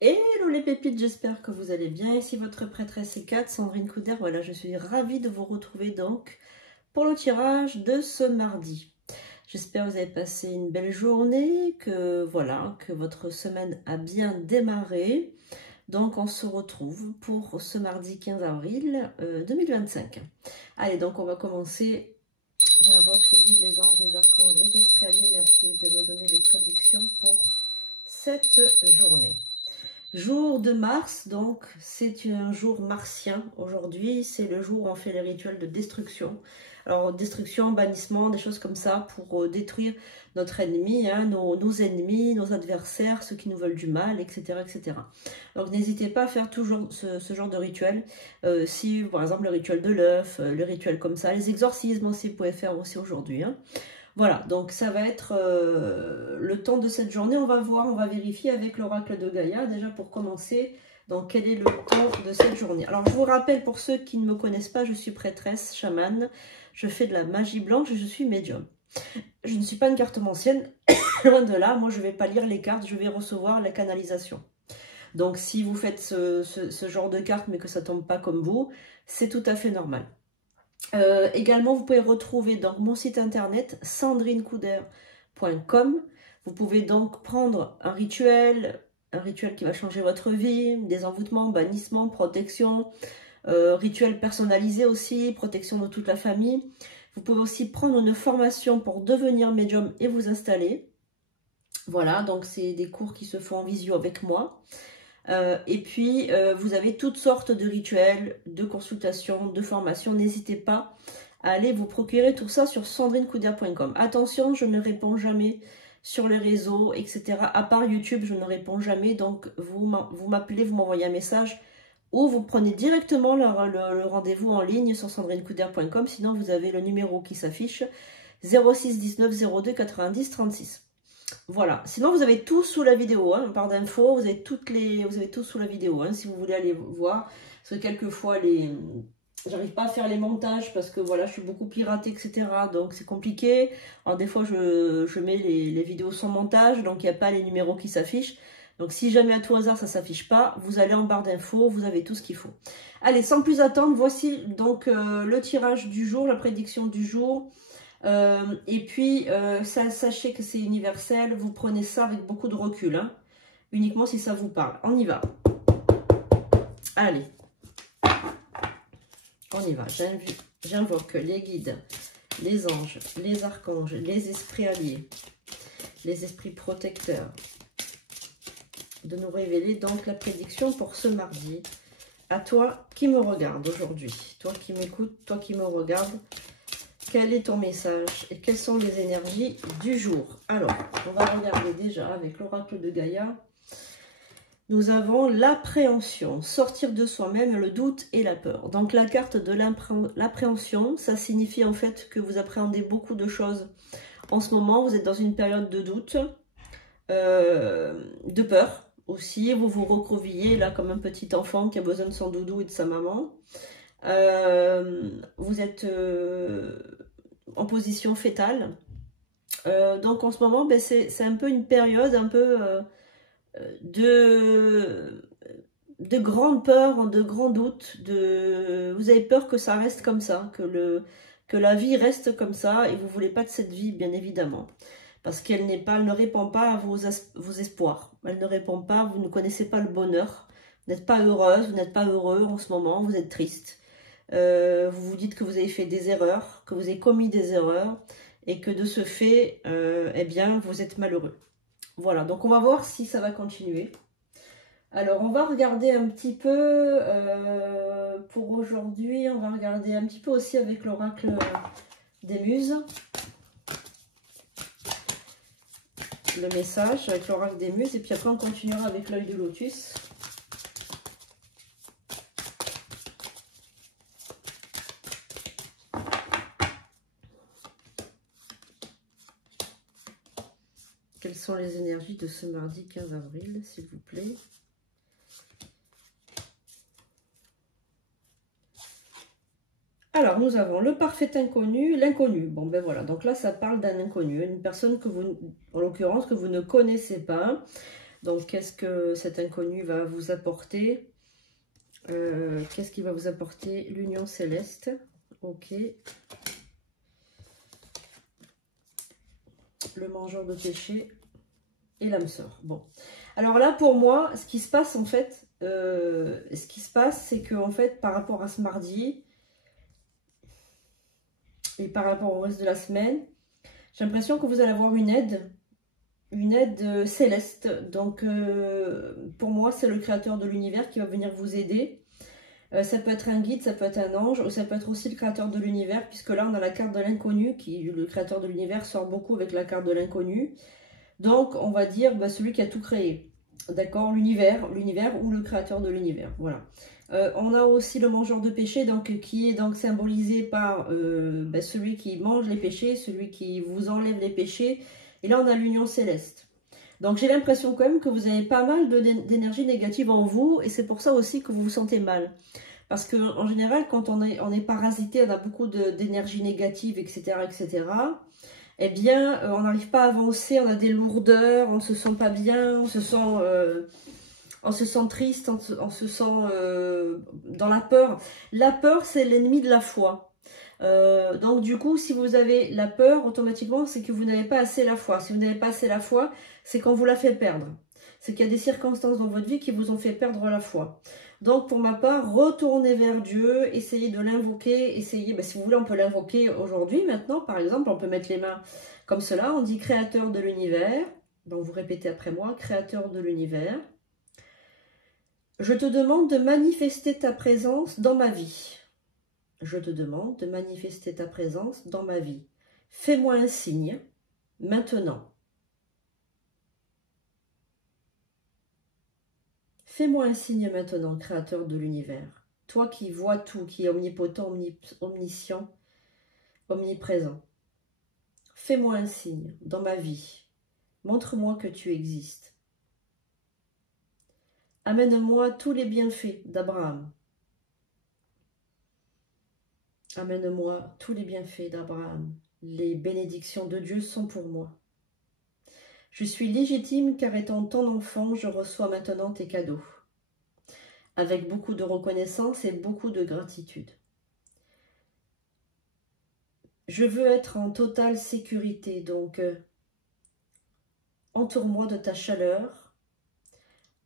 Hello les pépites, j'espère que vous allez bien. Ici votre prêtresse E4, Sandrine Couder. Voilà, je suis ravie de vous retrouver donc pour le tirage de ce mardi. J'espère que vous avez passé une belle journée, que voilà, que votre semaine a bien démarré. Donc on se retrouve pour ce mardi 15 avril 2025. Allez, donc on va commencer. J'invoque les guides, les anges, les archanges, les esprits alliés. Merci de me donner des prédictions pour cette journée. Jour de Mars, donc c'est un jour martien. Aujourd'hui, c'est le jour où on fait les rituels de destruction. Alors, destruction, bannissement, des choses comme ça pour détruire notre ennemi, hein, nos ennemis, nos adversaires, ceux qui nous veulent du mal, etc. etc. Donc, n'hésitez pas à faire toujours ce genre de rituel. Si, par exemple, le rituel de l'œuf, le rituel comme ça, les exorcismes aussi, vous pouvez faire aussi aujourd'hui, hein. Voilà, donc ça va être le temps de cette journée. On va voir, on va vérifier avec l'oracle de Gaïa, déjà pour commencer, donc quel est le temps de cette journée. Alors, je vous rappelle, pour ceux qui ne me connaissent pas, je suis prêtresse, chamane, je fais de la magie blanche et je suis médium. Je ne suis pas une cartomancienne, loin de là, moi je ne vais pas lire les cartes, je vais recevoir la canalisation. Donc, si vous faites ce genre de cartes, mais que ça ne tombe pas comme vous, c'est tout à fait normal. Également, vous pouvez retrouver donc mon site internet sandrinecouder.com. Vous pouvez donc prendre un rituel qui va changer votre vie, des envoûtements, bannissements, protection, rituel personnalisé aussi, protection de toute la famille. Vous pouvez aussi prendre une formation pour devenir médium et vous installer. Voilà, donc c'est des cours qui se font en visio avec moi. Et puis, vous avez toutes sortes de rituels, de consultations, de formations. N'hésitez pas à aller vous procurer tout ça sur sandrinecouder.com. Attention, je ne réponds jamais sur les réseaux, etc. À part YouTube, je ne réponds jamais. Donc, vous m'appelez, vous m'envoyez un message ou vous prenez directement le rendez-vous en ligne sur sandrinecouder.com. Sinon, vous avez le numéro qui s'affiche 06 19 02 90 36. Voilà, sinon vous avez tout sous la vidéo, hein, par d'infos, vous avez tout sous la vidéo, hein, si vous voulez aller voir, parce que quelquefois j'arrive pas à faire les montages parce que voilà, je suis beaucoup piratée, etc. Donc c'est compliqué. Alors des fois je mets les vidéos sans montage, donc il n'y a pas les numéros qui s'affichent. Donc si jamais à tout hasard ça s'affiche pas, vous allez en barre d'infos, vous avez tout ce qu'il faut. Allez, sans plus attendre, voici donc le tirage du jour, la prédiction du jour. Et puis, sachez que c'est universel, vous prenez ça avec beaucoup de recul, hein, uniquement si ça vous parle. On y va. Allez, on y va. J'invoque les guides, les anges, les archanges, les esprits alliés, les esprits protecteurs, de nous révéler donc la prédiction pour ce mardi. À toi qui me regarde aujourd'hui, toi qui m'écoutes, toi qui me regarde. Quel est ton message et quelles sont les énergies du jour? Alors, on va regarder déjà avec l'oracle de Gaïa. Nous avons l'appréhension, sortir de soi-même, le doute et la peur. Donc la carte de l'appréhension, ça signifie en fait que vous appréhendez beaucoup de choses. En ce moment, vous êtes dans une période de doute, de peur aussi. Vous vous recroquevillez là comme un petit enfant qui a besoin de son doudou et de sa maman. Vous êtes en position fétale. Donc en ce moment, ben, c'est un peu une période un peu de grande peur, de grand doute. Vous avez peur que ça reste comme ça, que la vie reste comme ça et vous ne voulez pas de cette vie, bien évidemment. Parce qu'elle ne répond pas à vos espoirs. Elle ne répond pas, vous ne connaissez pas le bonheur. Vous n'êtes pas heureuse, vous n'êtes pas heureux en ce moment, vous êtes triste. Vous vous dites que vous avez fait des erreurs, que vous avez commis des erreurs et que de ce fait, eh bien, vous êtes malheureux. Voilà, donc on va voir si ça va continuer. Alors, on va regarder un petit peu pour aujourd'hui, on va regarder un petit peu aussi avec l'oracle des muses. Le message avec l'oracle des muses et puis après on continuera avec l'œil de lotus. Quelles sont les énergies de ce mardi 15 avril, s'il vous plaît? Alors, nous avons le parfait inconnu, l'inconnu. Bon, ben voilà, donc là, ça parle d'un inconnu, une personne que vous, en l'occurrence, que vous ne connaissez pas. Donc, qu'est-ce que cet inconnu va vous apporter? Qu'est-ce qu'il va vous apporter? L'union céleste. Ok. Le mangeur de péché et l'âme sœur. Bon. Alors là, pour moi, ce qui se passe en fait, c'est que en fait, par rapport à ce mardi et par rapport au reste de la semaine, j'ai l'impression que vous allez avoir une aide céleste. Donc, pour moi, c'est le créateur de l'univers qui va venir vous aider. Ça peut être un guide, ça peut être un ange, ou ça peut être aussi le créateur de l'univers, puisque là, on a la carte de l'inconnu, qui, le créateur de l'univers, sort beaucoup avec la carte de l'inconnu. Donc, on va dire celui qui a tout créé. D'accord? L'univers ou le créateur de l'univers. Voilà. On a aussi le mangeur de péché, donc, qui est donc symbolisé par celui qui mange les péchés, celui qui vous enlève les péchés. Et là, on a l'union céleste. Donc, j'ai l'impression quand même que vous avez pas mal d'énergie négative en vous. Et c'est pour ça aussi que vous vous sentez mal. Parce qu'en général, quand on est parasité, on a beaucoup d'énergie négative, etc., etc., eh bien, on n'arrive pas à avancer, on a des lourdeurs, on ne se sent pas bien, on se sent triste, on se sent dans la peur. La peur, c'est l'ennemi de la foi. Donc du coup, si vous avez la peur, automatiquement, c'est que vous n'avez pas assez la foi. Si vous n'avez pas assez la foi, c'est qu'on vous la fait perdre. C'est qu'il y a des circonstances dans votre vie qui vous ont fait perdre la foi. Donc pour ma part, retournez vers Dieu, essayez de l'invoquer, essayez, si vous voulez, on peut l'invoquer aujourd'hui, maintenant, par exemple, on peut mettre les mains comme cela, on dit créateur de l'univers, donc vous répétez après moi, créateur de l'univers. Je te demande de manifester ta présence dans ma vie. Je te demande de manifester ta présence dans ma vie. Fais-moi un signe, maintenant. Fais-moi un signe maintenant, créateur de l'univers. Toi qui vois tout, qui est omnipotent, omniscient, omniprésent. Fais-moi un signe dans ma vie. Montre-moi que tu existes. Amène-moi tous les bienfaits d'Abraham. Amène-moi tous les bienfaits d'Abraham. Les bénédictions de Dieu sont pour moi. Je suis légitime car étant ton enfant, je reçois maintenant tes cadeaux. Avec beaucoup de reconnaissance et beaucoup de gratitude. Je veux être en totale sécurité, donc entoure-moi de ta chaleur,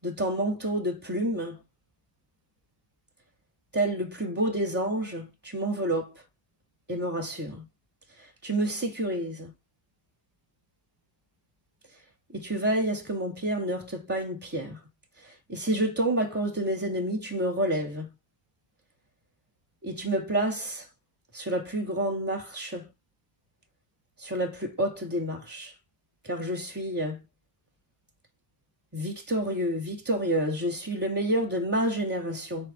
de ton manteau de plumes. Tel le plus beau des anges, tu m'enveloppes et me rassures. Tu me sécurises. Et tu veilles à ce que mon pied ne heurte pas une pierre. Et si je tombe à cause de mes ennemis, tu me relèves. Et tu me places sur la plus grande marche, sur la plus haute des marches. Car je suis victorieux, victorieuse. Je suis le meilleur de ma génération.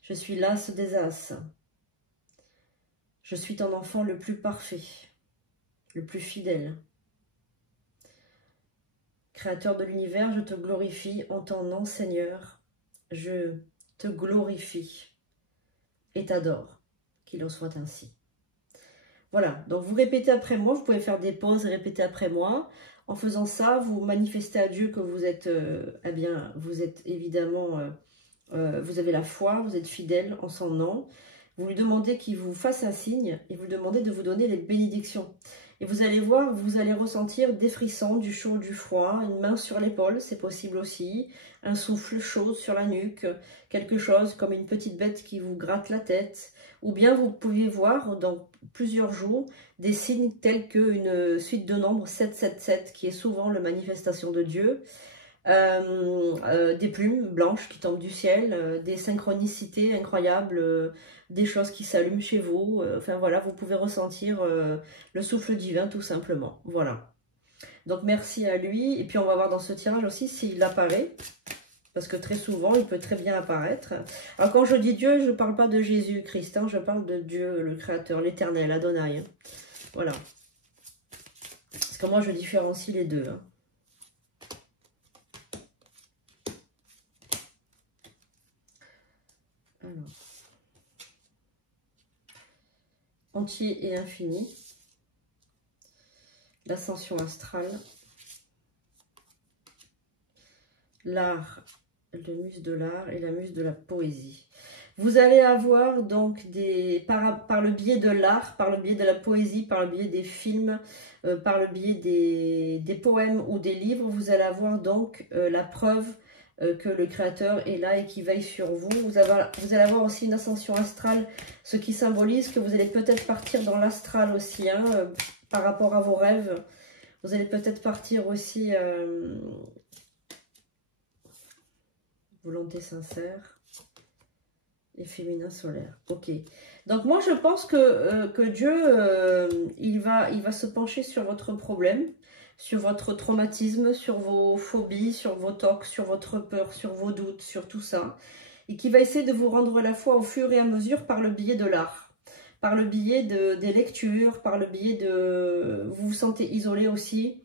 Je suis l'as des as. Je suis ton enfant le plus parfait, le plus fidèle. Créateur de l'univers, je te glorifie en ton nom, Seigneur. Je te glorifie et t'adore. Qu'il en soit ainsi. Voilà, donc vous répétez après moi, vous pouvez faire des pauses et répéter après moi. En faisant ça, vous manifestez à Dieu que vous êtes, vous êtes évidemment, vous avez la foi, vous êtes fidèle en son nom. Vous lui demandez qu'il vous fasse un signe et vous lui demandez de vous donner les bénédictions. Et vous allez voir, vous allez ressentir des frissons, du chaud, du froid, une main sur l'épaule, c'est possible aussi, un souffle chaud sur la nuque, quelque chose comme une petite bête qui vous gratte la tête. Ou bien vous pouvez voir dans plusieurs jours des signes tels qu'une suite de nombres 777 qui est souvent la manifestation de Dieu. Des plumes blanches qui tombent du ciel, des synchronicités incroyables, des choses qui s'allument chez vous. Enfin voilà, vous pouvez ressentir le souffle divin tout simplement. Voilà. Donc merci à lui. Et puis on va voir dans ce tirage aussi s'il apparaît. Parce que très souvent, il peut très bien apparaître. Alors quand je dis Dieu, je ne parle pas de Jésus-Christ. Hein, je parle de Dieu, le Créateur, l'Éternel, Adonai. Hein. Voilà. Parce que moi, je différencie les deux. Hein. Alors. Entier et infini. L'ascension astrale. l'art, le muse de l'art et la muse de la poésie. Vous allez avoir donc par le biais de l'art, par le biais de la poésie, par le biais des films, par le biais des poèmes ou des livres, vous allez avoir donc la preuve que le créateur est là et qui veille sur vous. Vous allez avoir aussi une ascension astrale, ce qui symbolise que vous allez peut-être partir dans l'astral aussi, hein, par rapport à vos rêves. Vous allez peut-être partir aussi, volonté sincère et féminin solaire. Ok. Donc moi je pense que Dieu, il va se pencher sur votre problème, sur votre traumatisme, sur vos phobies, sur vos tocs, sur votre peur, sur vos doutes, sur tout ça. Et qui va essayer de vous rendre la foi au fur et à mesure par le biais de l'art. Par le biais des lectures, par le biais de... Vous vous sentez isolé aussi.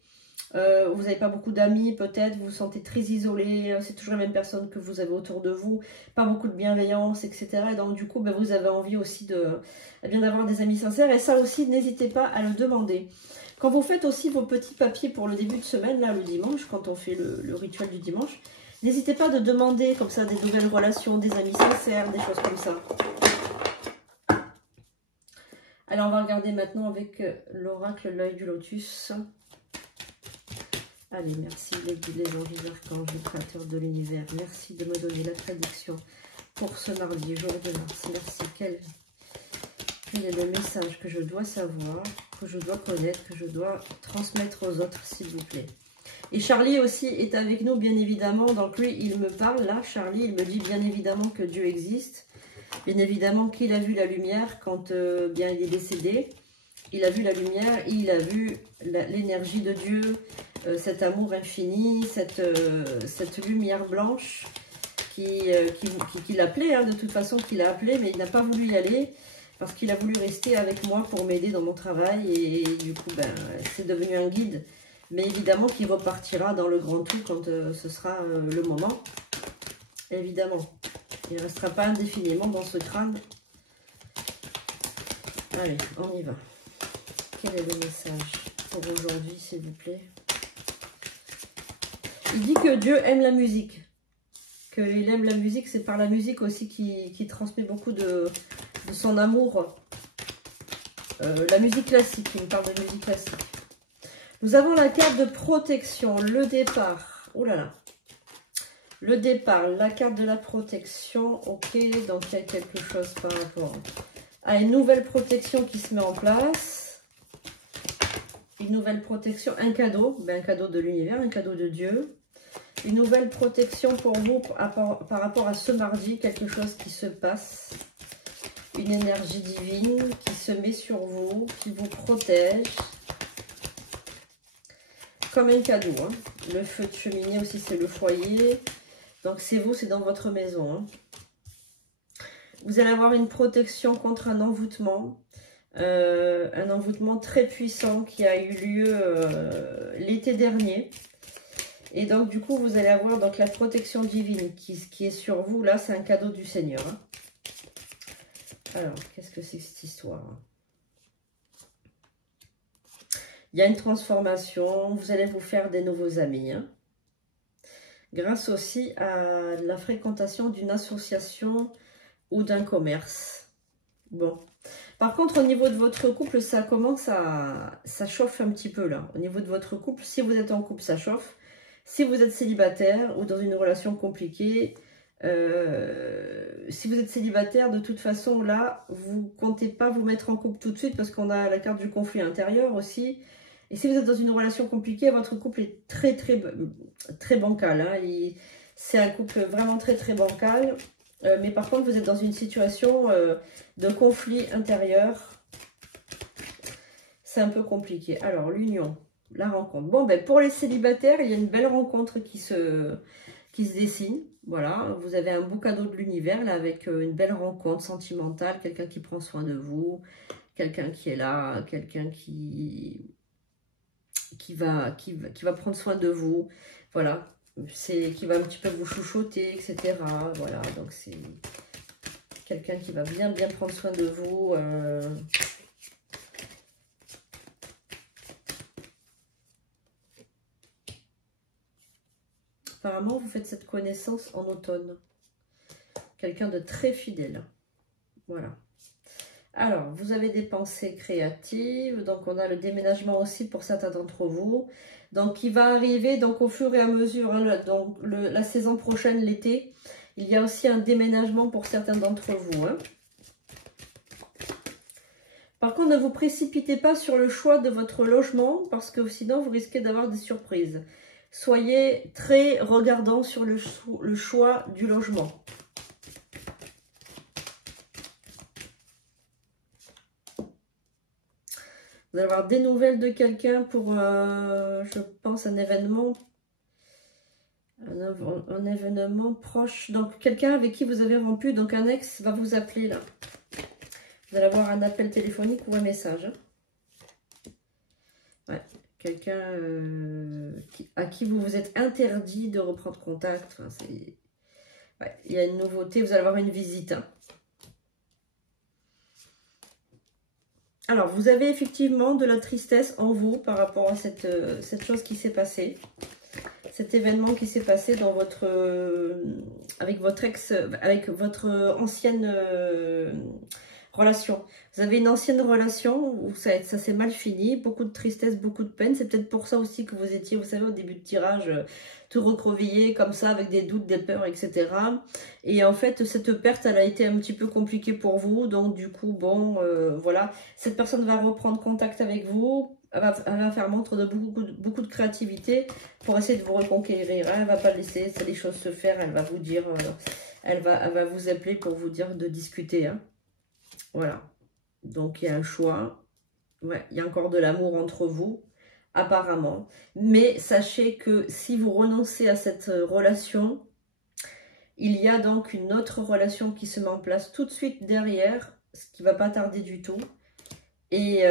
Vous n'avez pas beaucoup d'amis peut-être, vous vous sentez très isolé, c'est toujours la même personne que vous avez autour de vous, pas beaucoup de bienveillance, etc. Et donc du coup, ben, vous avez envie aussi d'avoir des amis sincères. Et ça aussi, n'hésitez pas à le demander. Quand vous faites aussi vos petits papiers pour le début de semaine, là le dimanche, quand on fait le rituel du dimanche, n'hésitez pas de demander comme ça des nouvelles relations, des amis sincères, des choses comme ça. Alors on va regarder maintenant avec l'oracle, l'œil du lotus. Allez, merci les anges, les archanges, les créateurs de l'univers. Merci de me donner la prédiction pour ce mardi, jour de mars. Merci. Quel est le message que je dois savoir, que je dois connaître, que je dois transmettre aux autres, s'il vous plaît. Et Charlie aussi est avec nous, bien évidemment. Donc lui, il me parle, là, Charlie, il me dit bien évidemment que Dieu existe. Bien évidemment qu'il a vu la lumière quand bien il est décédé. Il a vu la lumière, il a vu l'énergie de Dieu, cet amour infini, cette lumière blanche qui l'appelait, hein, de toute façon, qu'il a appelé, mais il n'a pas voulu y aller parce qu'il a voulu rester avec moi pour m'aider dans mon travail et du coup, ben, c'est devenu un guide. Mais évidemment qu'il repartira dans le grand tout quand ce sera le moment. Évidemment, il ne restera pas indéfiniment dans ce crâne. Allez, on y va. Quel est le message pour aujourd'hui, s'il vous plaît? Il dit que Dieu aime la musique. Qu'il aime la musique, c'est par la musique aussi qu'il transmet beaucoup de son amour. La musique classique, il me parle de musique classique. Nous avons la carte de protection, le départ. Oh là là. Le départ, la carte de la protection. Ok, donc il y a quelque chose par rapport à une nouvelle protection qui se met en place. Une nouvelle protection, un cadeau. Ben, un cadeau de l'univers, un cadeau de Dieu. Une nouvelle protection pour vous par rapport à ce mardi. Quelque chose qui se passe. Une énergie divine qui se met sur vous, qui vous protège. Comme un cadeau. Hein. Le feu de cheminée aussi, c'est le foyer. Donc c'est vous, c'est dans votre maison. Hein. Vous allez avoir une protection contre un envoûtement. Un envoûtement très puissant qui a eu lieu l'été dernier. Et donc du coup, vous allez avoir donc la protection divine qui est sur vous. Là, c'est un cadeau du Seigneur. Hein. Alors, qu'est-ce que c'est cette histoire? Il y a une transformation. Vous allez vous faire des nouveaux amis. Hein. Grâce aussi à la fréquentation d'une association ou d'un commerce. Bon. Par contre, au niveau de votre couple, ça commence ça chauffe un petit peu là. Au niveau de votre couple, si vous êtes en couple, ça chauffe. Si vous êtes célibataire ou dans une relation compliquée, si vous êtes célibataire, de toute façon, là, vous comptez pas vous mettre en couple tout de suite parce qu'on a la carte du conflit intérieur aussi. Et si vous êtes dans une relation compliquée, votre couple est très bancal. Hein. C'est un couple vraiment très bancal. Mais par contre, vous êtes dans une situation de conflit intérieur. C'est un peu compliqué. Alors, l'union, la rencontre. Bon, ben, pour les célibataires, il y a une belle rencontre qui se dessine. Voilà, vous avez un beau cadeau de l'univers, là, avec une belle rencontre sentimentale. Quelqu'un qui prend soin de vous. Quelqu'un qui est là. Quelqu'un qui va prendre soin de vous. Voilà. Qui va un petit peu vous chouchouter, etc. Voilà, donc c'est quelqu'un qui va bien prendre soin de vous. apparemment, vous faites cette connaissance en automne. Quelqu'un de très fidèle. Voilà. Alors, vous avez des pensées créatives. Donc, on a le déménagement aussi pour certains d'entre vous. Donc, qui va arriver donc au fur et à mesure. Hein, donc, la saison prochaine, l'été, il y a aussi un déménagement pour certains d'entre vous. Hein. Par contre, ne vous précipitez pas sur le choix de votre logement parce que sinon, vous risquez d'avoir des surprises. Soyez très regardant sur le choix du logement. Vous allez avoir des nouvelles de quelqu'un pour, je pense, un événement. Un événement proche. Donc, quelqu'un avec qui vous avez rompu. Donc, un ex va vous appeler là. Vous allez avoir un appel téléphonique ou un message. Hein. Ouais. Quelqu'un à qui vous vous êtes interdit de reprendre contact. Enfin, ouais, il y a une nouveauté. Vous allez avoir une visite. Hein. Alors, vous avez effectivement de la tristesse en vous par rapport à cette chose qui s'est passée. Cet événement qui s'est passé dans avec votre ex, avec votre ancienne relation. Vous avez une ancienne relation où ça s'est mal fini, beaucoup de tristesse, beaucoup de peine. C'est peut-être pour ça aussi que vous étiez, vous savez, au début de tirage, tout recroquevillé comme ça, avec des doutes, des peurs, etc. Et en fait, cette perte, elle a été un petit peu compliquée pour vous. Donc du coup, bon, voilà. Cette personne va reprendre contact avec vous. Elle va faire montre de beaucoup de créativité pour essayer de vous reconquérir. Elle ne va pas laisser les choses se faire. Elle va vous dire, elle va vous appeler pour vous dire de discuter. Hein. Voilà. Donc, il y a un choix. Ouais, il y a encore de l'amour entre vous, apparemment. Mais sachez que si vous renoncez à cette relation, il y a donc une autre relation qui se met en place tout de suite derrière, ce qui ne va pas tarder du tout. Et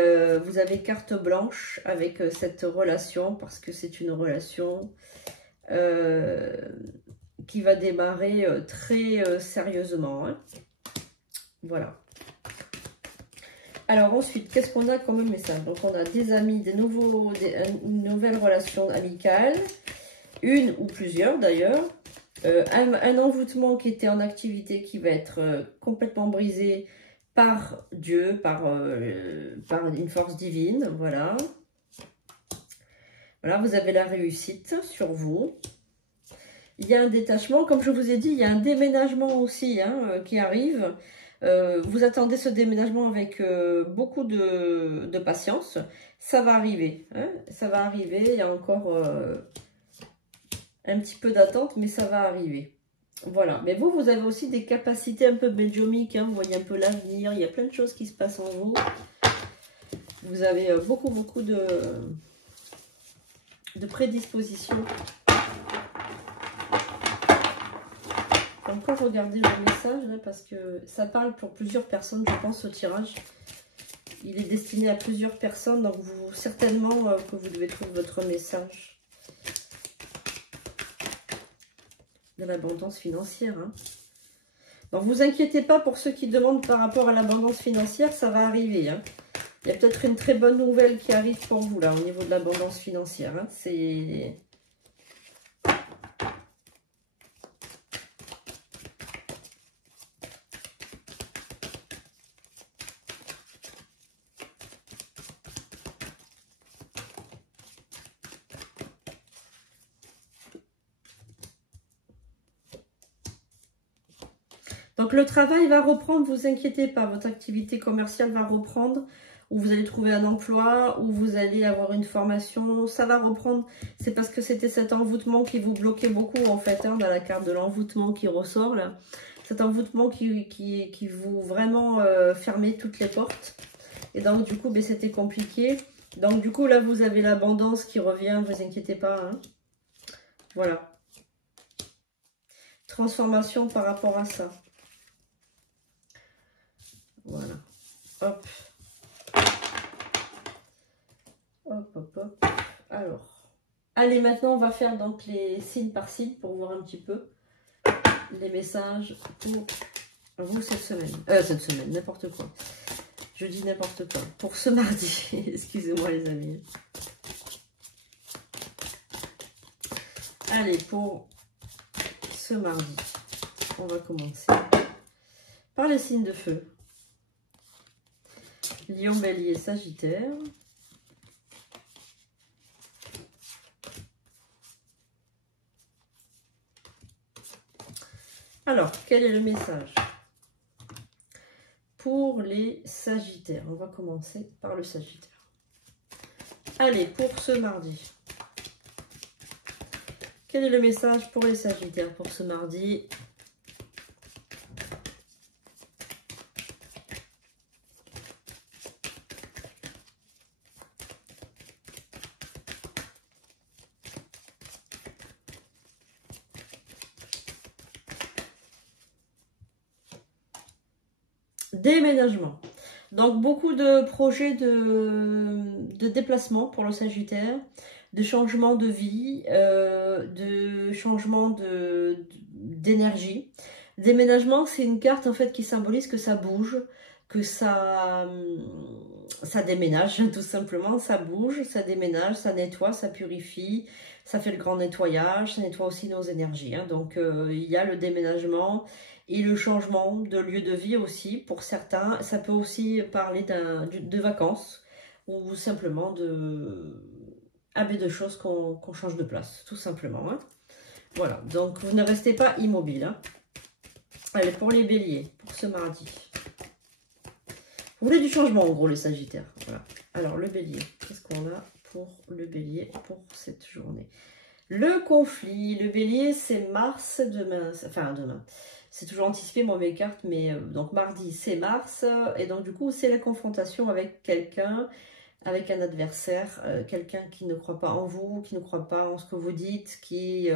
vous avez carte blanche avec cette relation, parce que c'est une relation qui va démarrer très sérieusement. Hein. Voilà. Alors ensuite, qu'est-ce qu'on a comme message? Donc on a des amis, une nouvelle relation amicale, une ou plusieurs d'ailleurs. Un envoûtement qui était en activité qui va être complètement brisé par Dieu, par une force divine, voilà. Voilà, vous avez la réussite sur vous. Il y a un détachement, comme je vous ai dit, il y a un déménagement aussi hein, qui arrive. Vous attendez ce déménagement avec beaucoup de patience. Ça va arriver, hein, ça va arriver. Il y a encore un petit peu d'attente, mais ça va arriver. Voilà, mais vous avez aussi des capacités un peu médiumiques, hein. Vous voyez un peu l'avenir, il y a plein de choses qui se passent en vous. Vous avez beaucoup de prédispositions. Encore regarder le message, là, parce que ça parle pour plusieurs personnes, je pense, ce tirage. Il est destiné à plusieurs personnes, donc certainement que vous devez trouver votre message. De l'abondance financière. Hein. Donc, vous inquiétez pas pour ceux qui demandent par rapport à l'abondance financière, ça va arriver. Hein. Il y a peut-être une très bonne nouvelle qui arrive pour vous, là, au niveau de l'abondance financière. Hein. C'est... Donc, le travail va reprendre, vous inquiétez pas, votre activité commerciale va reprendre, où vous allez trouver un emploi, où vous allez avoir une formation, ça va reprendre. C'est parce que c'était cet envoûtement qui vous bloquait beaucoup, en fait, hein, dans la carte de l'envoûtement qui ressort, là. Cet envoûtement qui vous vraiment fermait toutes les portes. Et donc, du coup, ben, c'était compliqué. Donc, du coup, là, vous avez l'abondance qui revient, ne vous inquiétez pas. Hein. Voilà. Transformation par rapport à ça. Voilà. Hop. Hop, hop, hop. Alors. Allez, maintenant, on va faire donc les signes par signe pour voir un petit peu les messages pour vous cette semaine, n'importe quoi. Je dis n'importe quoi. Pour ce mardi. Excusez-moi, les amis. Allez, pour ce mardi. On va commencer par les signes de feu. Lion, Bélier, Sagittaire. Alors, quel est le message pour les Sagittaires? On va commencer par le Sagittaire. Allez, pour ce mardi. Quel est le message pour les Sagittaires pour ce mardi? Déménagement. Donc, beaucoup de projets de déplacement pour le Sagittaire, de changement de vie, de changement d'énergie. Déménagement, c'est une carte en fait qui symbolise que ça bouge, que ça déménage tout simplement, ça bouge, ça déménage, ça nettoie, ça purifie, ça fait le grand nettoyage, ça nettoie aussi nos énergies. Hein. Donc, il y a le déménagement et le changement de lieu de vie aussi pour certains. Ça peut aussi parler de vacances ou simplement de choses qu'on change de place, tout simplement. Hein. Voilà, donc vous ne restez pas immobile. Hein. Allez, pour les béliers, pour ce mardi. Vous voulez du changement en gros les sagittaires. Voilà. Alors le bélier, qu'est-ce qu'on a pour le bélier pour cette journée? Le conflit, le bélier c'est Mars demain, enfin demain. C'est toujours anticipé moi mes cartes, mais donc mardi c'est Mars, et donc du coup c'est la confrontation avec quelqu'un, avec un adversaire, quelqu'un qui ne croit pas en vous, qui ne croit pas en ce que vous dites, qui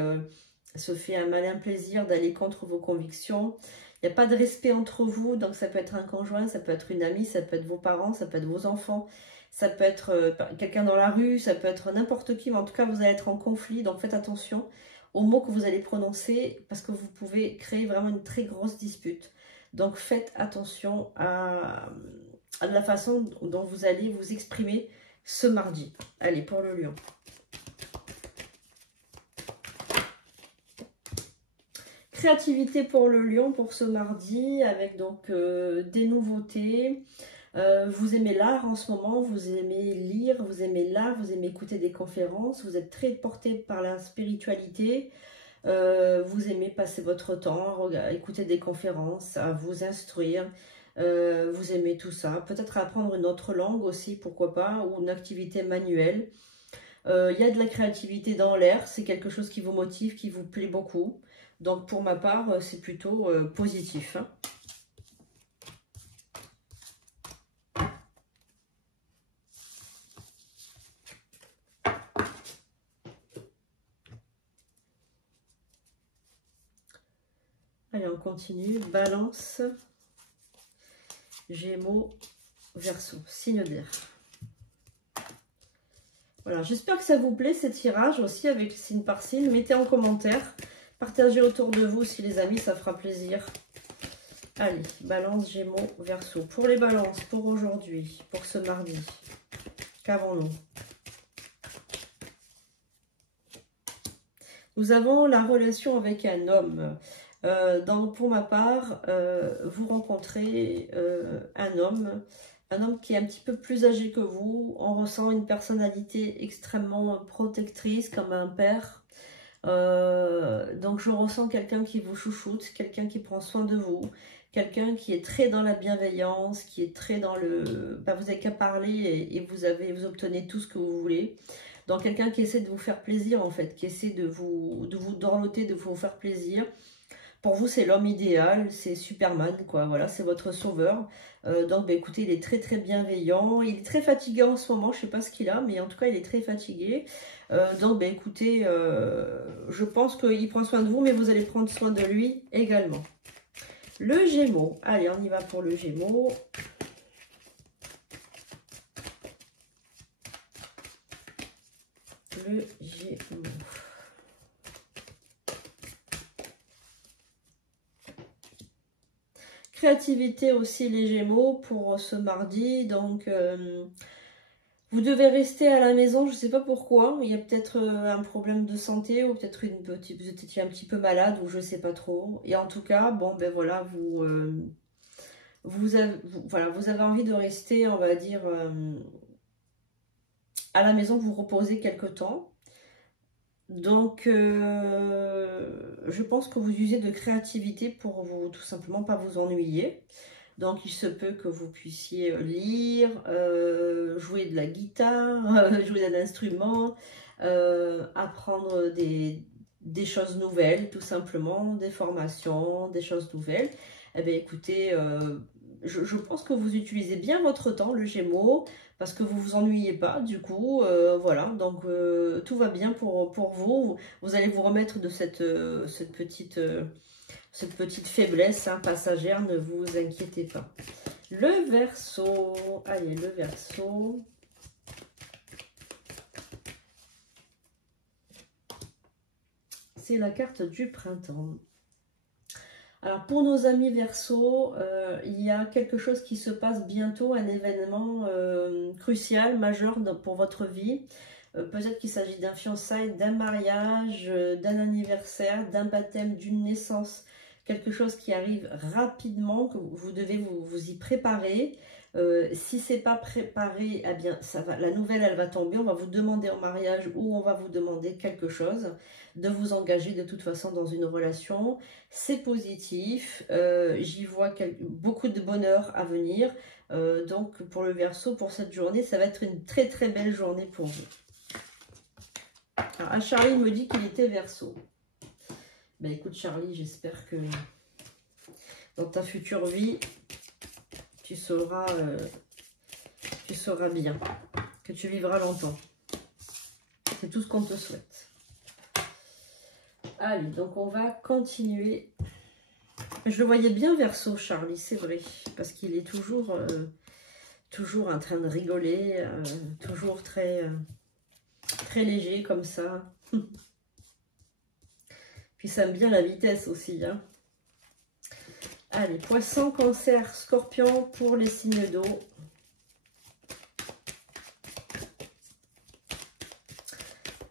se fait un malin plaisir d'aller contre vos convictions. Il n'y a pas de respect entre vous, donc ça peut être un conjoint, ça peut être une amie, ça peut être vos parents, ça peut être vos enfants, ça peut être quelqu'un dans la rue, ça peut être n'importe qui, mais en tout cas vous allez être en conflit, donc faites attention aux mots que vous allez prononcer parce que vous pouvez créer vraiment une très grosse dispute. Donc faites attention à la façon dont vous allez vous exprimer ce mardi. Allez, pour le lion. Créativité pour le lion pour ce mardi avec donc des nouveautés. Vous aimez l'art en ce moment, vous aimez lire, vous aimez l'art, vous aimez écouter des conférences, vous êtes très porté par la spiritualité, vous aimez passer votre temps à écouter des conférences, à vous instruire, vous aimez tout ça. Peut-être apprendre une autre langue aussi, pourquoi pas, ou une activité manuelle. Il y a de la créativité dans l'air, c'est quelque chose qui vous motive, qui vous plaît beaucoup. Donc pour ma part, c'est plutôt positif. Hein. Allez, on continue. Balance, Gémeaux, Verseau, signe d'air. Voilà, j'espère que ça vous plaît, ces tirages aussi avec signe par signe. Mettez en commentaire, partagez autour de vous si les amis, ça fera plaisir. Allez, Balance, Gémeaux, Verseau. Pour les balances, pour aujourd'hui, pour ce mardi, qu'avons-nous? Nous avons la relation avec un homme. Donc pour ma part, vous rencontrez un homme qui est un petit peu plus âgé que vous. On ressent une personnalité extrêmement protectrice comme un père. Donc je ressens quelqu'un qui vous chouchoute, quelqu'un qui prend soin de vous, quelqu'un qui est très dans la bienveillance, qui est très dans le... Bah, vous n'avez qu'à parler et vous obtenez tout ce que vous voulez. Donc quelqu'un qui essaie de vous faire plaisir en fait, qui essaie de vous dorloter, de vous faire plaisir. Pour vous, c'est l'homme idéal, c'est Superman, quoi. Voilà, c'est votre sauveur. Donc, bah, écoutez, il est très, très bienveillant. Il est très fatigué en ce moment, je ne sais pas ce qu'il a, mais en tout cas, il est très fatigué. Donc, bah, écoutez, je pense qu'il prend soin de vous, mais vous allez prendre soin de lui également. Le Gémeaux. Allez, on y va pour le Gémeaux. Le Gémeaux. Créativité aussi les Gémeaux pour ce mardi, donc Vous devez rester à la maison, je ne sais pas pourquoi. Il y a peut-être un problème de santé ou peut-être vous étiez un petit peu malade ou je ne sais pas trop. Et en tout cas, bon, ben voilà, voilà, vous avez envie de rester, on va dire, à la maison, vous reposer quelque temps. Donc, je pense que vous usez de créativité pour vous, tout simplement pas vous ennuyer. Donc, il se peut que vous puissiez lire, jouer de la guitare, jouer d'un instrument, apprendre des choses nouvelles, tout simplement, des formations, des choses nouvelles. Eh bien, écoutez, je pense que vous utilisez bien votre temps, le Gémeaux, parce que vous vous ennuyez pas, du coup, voilà. Donc, tout va bien pour vous. Vous allez vous remettre de cette petite faiblesse passagère, ne vous inquiétez pas. Le Verseau, allez, le Verseau. C'est la carte du printemps. Alors, pour nos amis Verseau, il y a quelque chose qui se passe bientôt, un événement crucial, majeur pour votre vie. Peut-être qu'il s'agit d'un fiançailles, d'un mariage, d'un anniversaire, d'un baptême, d'une naissance. Quelque chose qui arrive rapidement, que vous devez vous y préparer. Si ce n'est pas préparé, eh bien, ça va, la nouvelle, elle va tomber. On va vous demander en mariage ou on va vous demander quelque chose, de vous engager de toute façon dans une relation. C'est positif. J'y vois beaucoup de bonheur à venir. Donc, pour le Verseau, pour cette journée, ça va être une très très belle journée pour vous. Alors, Charlie me dit qu'il était Verseau. Ben écoute Charlie, j'espère que dans ta future vie, tu sauras bien, que tu vivras longtemps. C'est tout ce qu'on te souhaite. Allez, donc on va continuer. Je le voyais bien Verseau, Charlie, c'est vrai, parce qu'il est toujours en train de rigoler, toujours très léger comme ça. Puis ça aime bien la vitesse aussi, hein. Allez, Poisson, Cancer, Scorpion pour les signes d'eau.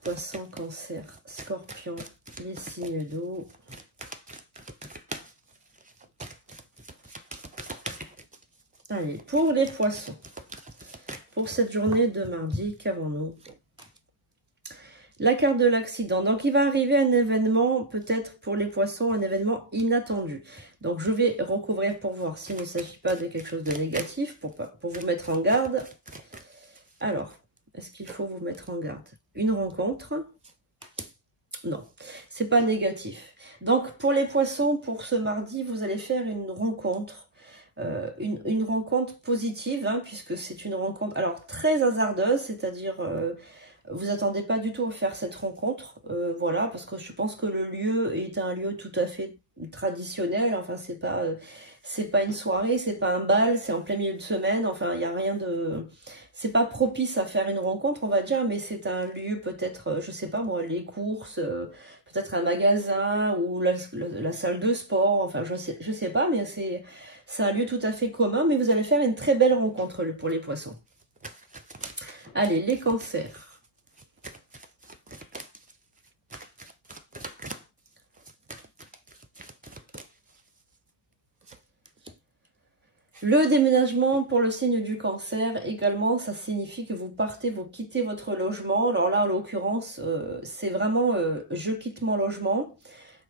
Poisson, Cancer, Scorpion, les signes d'eau. Allez, pour les Poissons, pour cette journée de mardi, qu'avons-nous? La carte de l'accident. Donc, il va arriver un événement, peut-être pour les Poissons, un événement inattendu. Donc, je vais recouvrir pour voir s'il ne s'agit pas de quelque chose de négatif, pour vous mettre en garde. Alors, est-ce qu'il faut vous mettre en garde? Une rencontre? Non, c'est pas négatif. Donc, pour les Poissons, pour ce mardi, vous allez faire une rencontre. Une rencontre positive, hein, puisque c'est une rencontre alors très hasardeuse, c'est-à-dire vous n'attendez pas du tout à faire cette rencontre, voilà, parce que je pense que le lieu est un lieu tout à fait traditionnel, enfin c'est pas une soirée, c'est pas un bal, c'est en plein milieu de semaine, enfin il n'y a rien de... C'est pas propice à faire une rencontre, on va dire, mais c'est un lieu peut-être, je sais pas moi, les courses, peut-être un magasin ou la salle de sport, enfin je sais pas, mais c'est un lieu tout à fait commun, mais vous allez faire une très belle rencontre pour les Poissons. Allez, les Cancers. Le déménagement pour le signe du Cancer, également, ça signifie que vous partez, vous quittez votre logement. Alors là, en l'occurrence, c'est vraiment je quitte mon logement,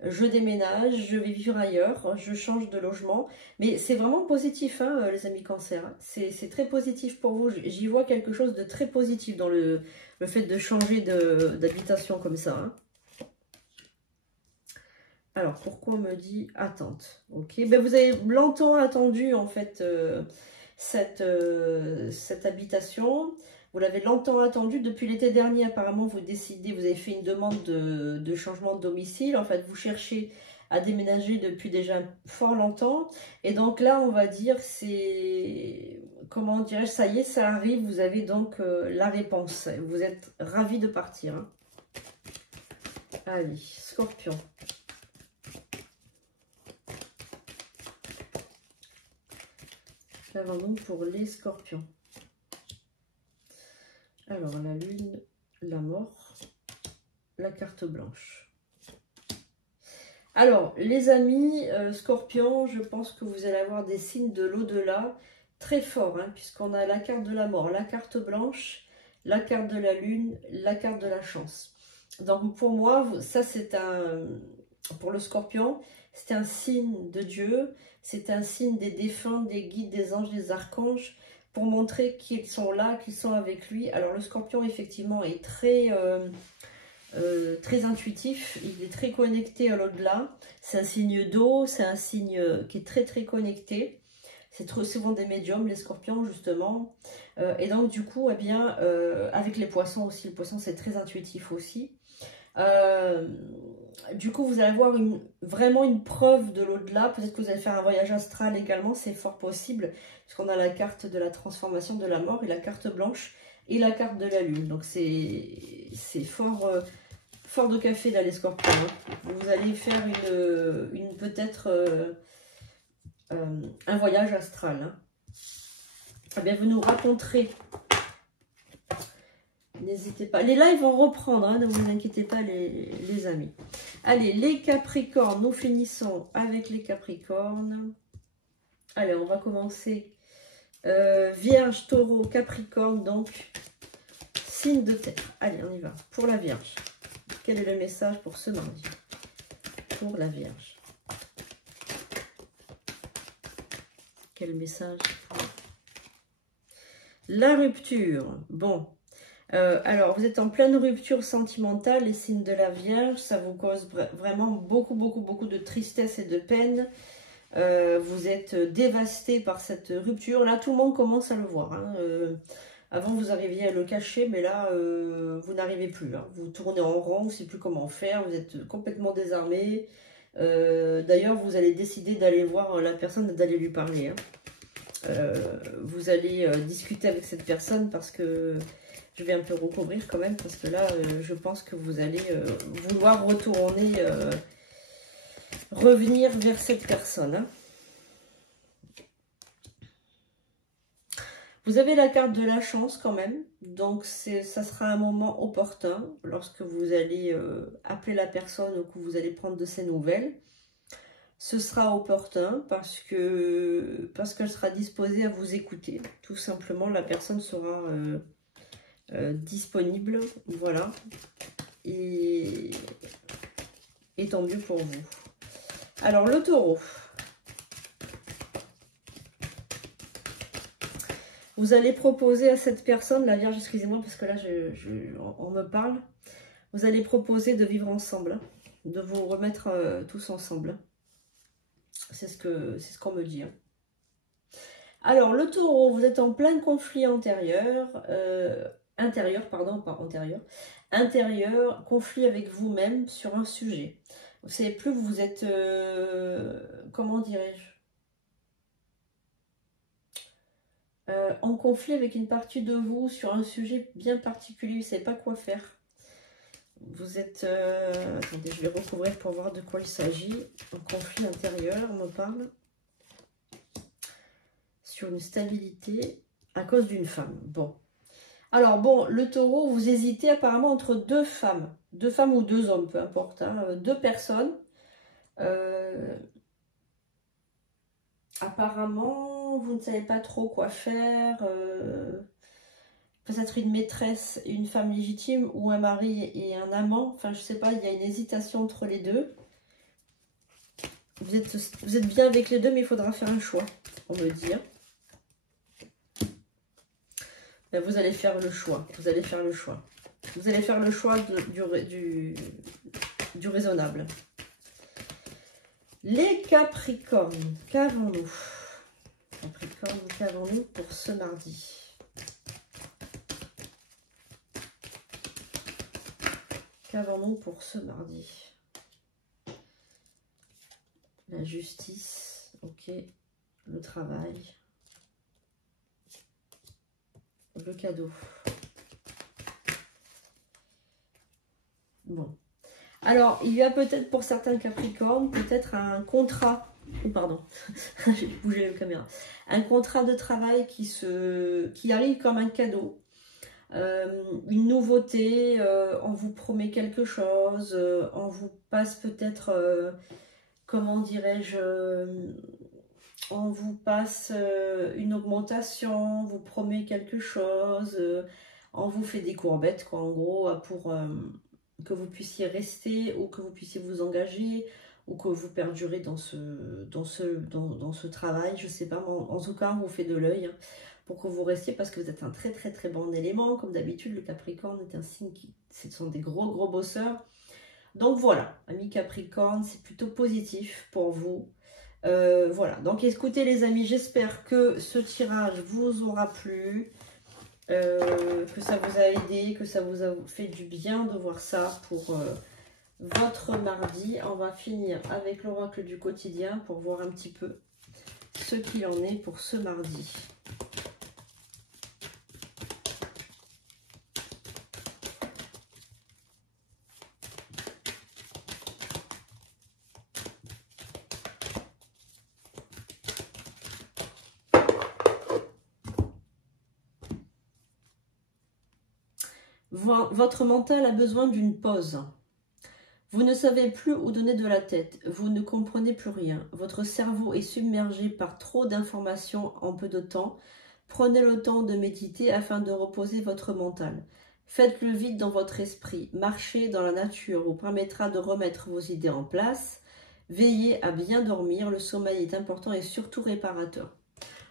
je déménage, je vais vivre ailleurs, je change de logement. Mais c'est vraiment positif, hein, les amis Cancer. C'est très positif pour vous. J'y vois quelque chose de très positif dans le fait de changer d'habitation comme ça, hein. Alors, pourquoi on me dit attente? Ok, ben vous avez longtemps attendu en fait cette habitation. Vous l'avez longtemps attendu. Depuis l'été dernier, apparemment, vous avez fait une demande de changement de domicile. En fait, vous cherchez à déménager depuis déjà fort longtemps. Et donc là, on va dire, comment dirais-je, ça y est, ça arrive. Vous avez donc la réponse. Vous êtes ravis de partir, hein. Allez, Scorpion. Qu'avons-nous pour les Scorpions? Alors, la lune, la mort, la carte blanche. Alors, les amis, Scorpion, je pense que vous allez avoir des signes de l'au-delà très forts, hein, puisqu'on a la carte de la mort, la carte blanche, la carte de la lune, la carte de la chance. Donc, pour moi, ça, c'est un... Pour le Scorpion, c'est un signe de Dieu, c'est un signe des défunts, des guides, des anges, des archanges, pour montrer qu'ils sont là, qu'ils sont avec lui. Alors, le Scorpion, effectivement, est très... très intuitif, il est très connecté à l'au-delà. C'est un signe d'eau, c'est un signe qui est très connecté. C'est trop souvent des médiums, les scorpions, justement. Et donc, du coup, eh bien, avec les poissons aussi, le poisson, c'est très intuitif aussi. Du coup, vous allez avoir vraiment une preuve de l'au-delà. Peut-être que vous allez faire un voyage astral également, c'est fort possible, puisqu'on a la carte de la transformation de la mort et la carte blanche et la carte de la lune. Donc, c'est fort... fort de café là les scorpions, hein. Vous allez faire peut-être un voyage astral, hein. Eh bien, vous nous raconterez. N'hésitez pas. Les lives vont reprendre, hein, ne vous inquiétez pas les amis. Allez, les Capricornes, nous finissons avec les Capricornes. Allez, on va commencer. Vierge, Taureau, Capricorne, donc signe de terre. Allez, on y va. Pour la Vierge. Quel est le message pour ce mardi? Pour la Vierge. Quel message pour la rupture? Bon. Alors, vous êtes en pleine rupture sentimentale, les signes de la Vierge. Ça vous cause vraiment beaucoup de tristesse et de peine. Vous êtes dévasté par cette rupture. Là, tout le monde commence à le voir, hein. Avant, vous arriviez à le cacher, mais là, vous n'arrivez plus, hein. Vous tournez en rond, vous ne savez plus comment faire, vous êtes complètement désarmé. D'ailleurs, vous allez décider d'aller voir la personne, d'aller lui parler, hein. Vous allez discuter avec cette personne parce que je vais un peu recouvrir quand même, parce que là, je pense que vous allez vouloir revenir vers cette personne, hein. Vous avez la carte de la chance quand même, donc ça sera un moment opportun lorsque vous allez appeler la personne ou que vous allez prendre de ses nouvelles. Ce sera opportun parce qu'elle sera disposée à vous écouter. Tout simplement, la personne sera disponible, voilà, et tant mieux pour vous. Alors, le Taureau. Vous allez proposer à cette personne, la Vierge, excusez-moi, parce que là, on me parle. Vous allez proposer de vivre ensemble, hein, de vous remettre tous ensemble. C'est ce qu'on me dit, hein. Alors, le Taureau, vous êtes en plein conflit antérieur, pardon, pas antérieur, intérieur, conflit avec vous-même sur un sujet. Vous ne savez plus, vous êtes, comment dirais-je, en conflit avec une partie de vous sur un sujet bien particulier, vous ne savez pas quoi faire. Vous êtes... attendez, je vais recouvrir pour voir de quoi il s'agit. Un conflit intérieur, on me parle. Sur une stabilité à cause d'une femme. Bon. Alors, bon, le Taureau, vous hésitez apparemment entre deux femmes. Deux femmes ou deux hommes, peu importe, hein, deux personnes. Apparemment, vous ne savez pas trop quoi faire. Peut-être une maîtresse, une femme légitime, ou un mari et un amant. Enfin, je sais pas, il y a une hésitation entre les deux. Vous êtes bien avec les deux, mais il faudra faire un choix, on me dit. Ben, vous allez faire le choix. Vous allez faire le choix. Vous allez faire le choix du raisonnable. Les Capricornes, qu'avons-nous? Capricorne, qu'avons-nous pour ce mardi? Qu'avons-nous pour ce mardi? La justice, ok. Le travail. Le cadeau. Bon. Alors, il y a peut-être pour certains Capricornes, peut-être un contrat, oh pardon, j'ai bougé la caméra, un contrat de travail qui arrive comme un cadeau. une nouveauté, on vous promet quelque chose, on vous passe peut-être, comment dirais-je, on vous passe une augmentation, on vous promet quelque chose, on vous fait des courbettes, quoi, en gros, pour que vous puissiez rester ou que vous puissiez vous engager ou que vous perdurez dans ce travail, je sais pas, en tout cas, on vous fait de l'œil, hein, pour que vous restiez parce que vous êtes un très très très bon élément. Comme d'habitude, le Capricorne est un signe ce sont des gros bosseurs. Donc voilà, amis Capricorne, c'est plutôt positif pour vous. Voilà, donc écoutez les amis, j'espère que ce tirage vous aura plu, que ça vous a aidé, que ça vous a fait du bien de voir ça pour votre mardi. On va finir avec l'oracle du quotidien pour voir un petit peu ce qu'il en est pour ce mardi. Votre mental a besoin d'une pause. Vous ne savez plus où donner de la tête. Vous ne comprenez plus rien. Votre cerveau est submergé par trop d'informations en peu de temps. Prenez le temps de méditer afin de reposer votre mental. Faites le vide dans votre esprit. Marchez dans la nature vous permettra de remettre vos idées en place. Veillez à bien dormir. Le sommeil est important et surtout réparateur.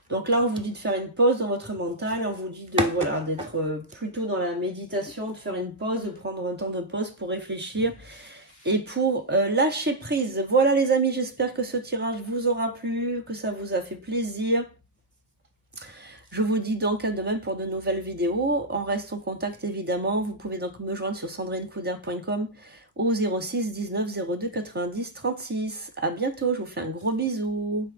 Donc là, on vous dit de faire une pause dans votre mental, on vous dit de voilà, d'être plutôt dans la méditation, de faire une pause, de prendre un temps de pause pour réfléchir et pour lâcher prise. Voilà les amis, j'espère que ce tirage vous aura plu, que ça vous a fait plaisir. Je vous dis donc à demain pour de nouvelles vidéos. On reste en contact évidemment. Vous pouvez donc me joindre sur sandrinecouder.com au 06 19 02 90 36. À bientôt, je vous fais un gros bisou.